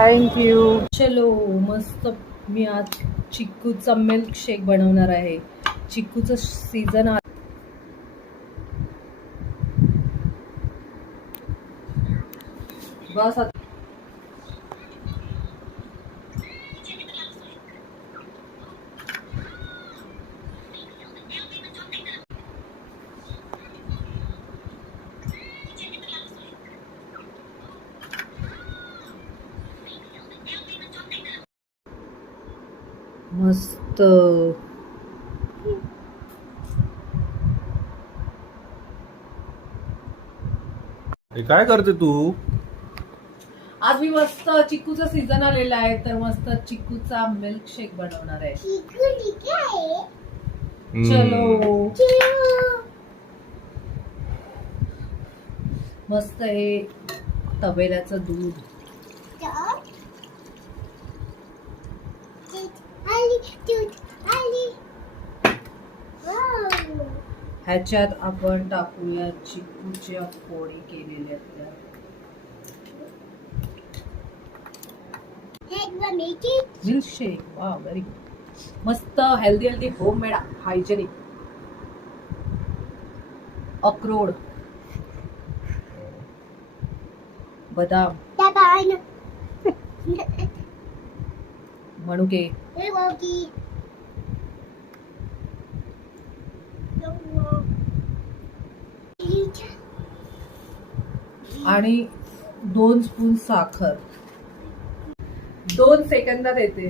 Thank you. चलो मस्त. मी आज चिक्कूचा मिल्क शेक बनवणार आहे. चिक्कूचं सीझन बस आता. मस्त. काय करते तू? आज मी मस्त चिक्कूचा सीझन आलेला आहे तर मस्त चिक्कूचा मिल्क शेक बनवणार आहे. चलो मस्त हे तवेल्याचं दूध ह्याच्यात आपण टाकूया चिक्कूच्या फोडी केलेल्या मिल्क शेक. वा व्हेरी गुड. मस्त हेल्दी होममेड हायजेनिक अक्रोड बदाम मनुके आणि 2 स्पून साखर. 2 सेकंदात येते.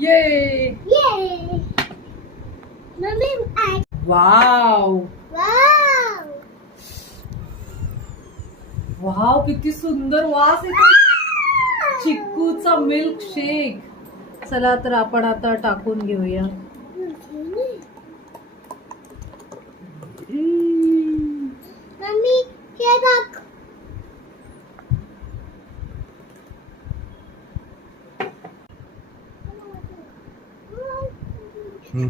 ये वाव वाव किती सुंदर वास येतो चिक्कूचा मिल्क शेक. चला तर आपण आता टाकून घेऊया.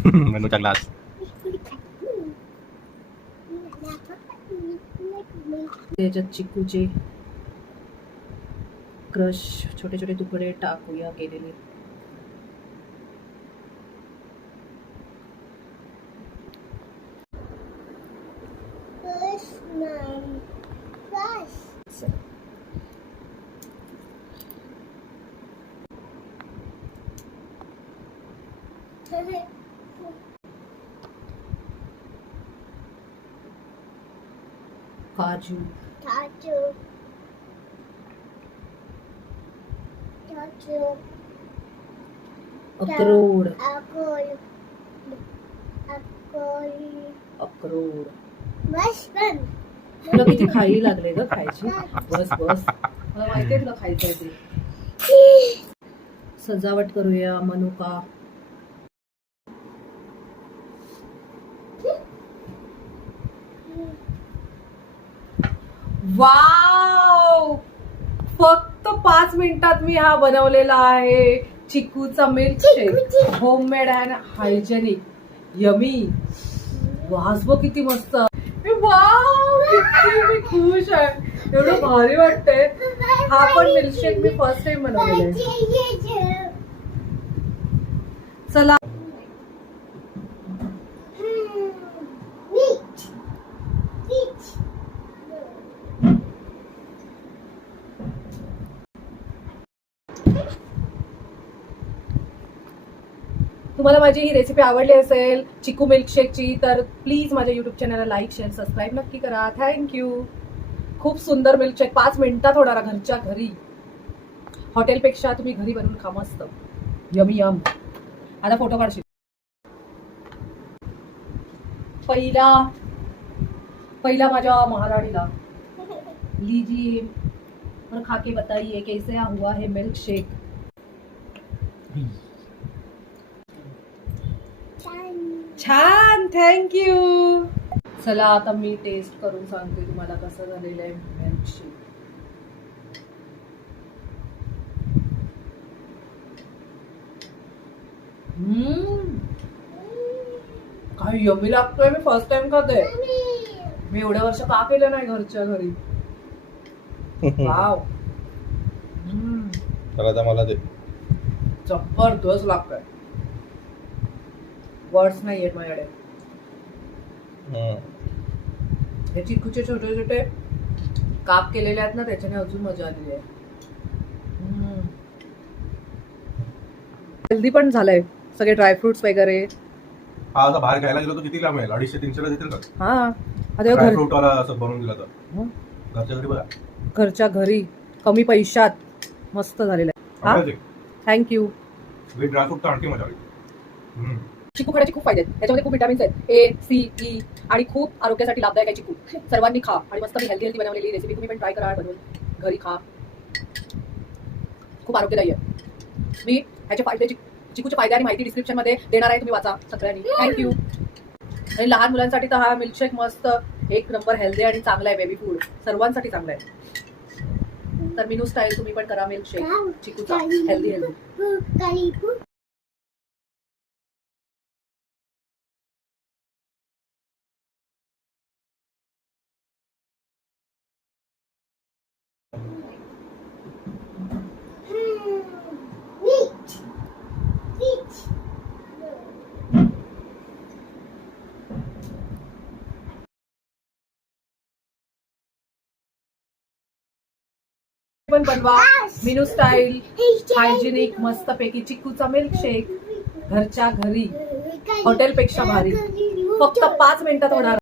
मनूचा ग्लास. त्याच्यात चिक्कूचे क्रश छोटे छोटे तुकडे टाकूया केलेले. काजू अक्रोड तुला किती खाई लागले ग खायची. बस मला माहितीये तुला खायचंय ते. सजावट करूया मनुका. वाव फक्त 5 मिनिटात मी हा बनवलेला आहे चिक्कूचा milk shake. Homemade and hygienic yummy. वास बघ किती मस्त. वाव किती मी खुश आहे. एवढं भारी वाटतंय. हा पण मिल्क शेक मी फर्स्ट टाइम बनवलेला आहे. चला तुम्हाला माझी ही रेसिपी आवडली असेल चिक्कू मिल्क शेकची तर प्लीज माझ्या युट्यूब चॅनलला लाईक शेअर सबस्क्राईब नक्की करा. थँक्यू. खूप सुंदर मिल्क शेक 5 मिनिटात होणारा घरच्या घरी. हॉटेलपेक्षा तुम्ही घरी बनवून खा. मस्त यमी यम. आता फोटो काढशील. पहिला माझ्या महाराणीला लीजिए और खा के बताइए कैसे हुआ है मिल्क शेक. छान. थँक्यू. चला आता मी टेस्ट करून सांगते तुम्हाला कसं झालेलं आहे मिल्क शेक. काय यम्मी लागतोय. मी फर्स्ट टाइम खाते. मी एवढ्या वर्ष का केलं नाही घरच्या घरी. वाव तर आता मला ते जबरदस्त लागतंय. वर्ड्स नाही आहेत माझ्याकडे. हे चिकूचे छोटे छोटे काप केलेले आहेत ना, त्याच्याने अजून मजा आलेली आहे. हेल्दी पण झालंय, सगळे ड्रायफ्रुट्स वगैरे. हा असा बाहेर घ्यायला गेलो तर किती लांब आहे? 250-300 देतील का? हा आता ड्रायफ्रूट वाला असं बनवून दिला तर घरच्या घरी बघा. घरच्या घरी कमी पैशात मस्त झालेलं आहे. थँक्यू. विथ ड्रायफ्रूट तर आणखी मजा आली. चिकू खाण्याचे खूप फायदे आहेत. त्याच्यामध्ये खूप विटामिन्स आहेत, ए, सी, ई, आणि खूप आरोग्यासाठी लाभदायक आहे चिकू. सर्वांनी खा. आणि मस्त मी हेल्दी बनवलेली रेसिपी तुम्ही पण ट्राय करा, बनवून घरी खा. खूप आरोग्यदायी आहे. मी ह्याचे फायदे, चिकूचे फायदे आणि माहिती डिस्क्रिप्शन मध्ये देणार आहे, तुम्ही वाचा सगळ्यांनी. थँक्यू. आणि लहान मुलांसाठी तर हा मिल्कशेक मस्त एक नंबर हेल्दी आणि चांगला आहे. बेबी फूड सर्वांसाठी चांगला आहे. तर मिनू स्टाईल तुम्ही पण करा मिल्कशेक चिकूचा, हेल्दी. पण बनवा मिनू स्टाईल, हायजेनिक मस्तपैकी चिकूचा मिल्कशेक घरच्या घरी, हॉटेलपेक्षा भारी. फक्त 5 मिनिटात होणार.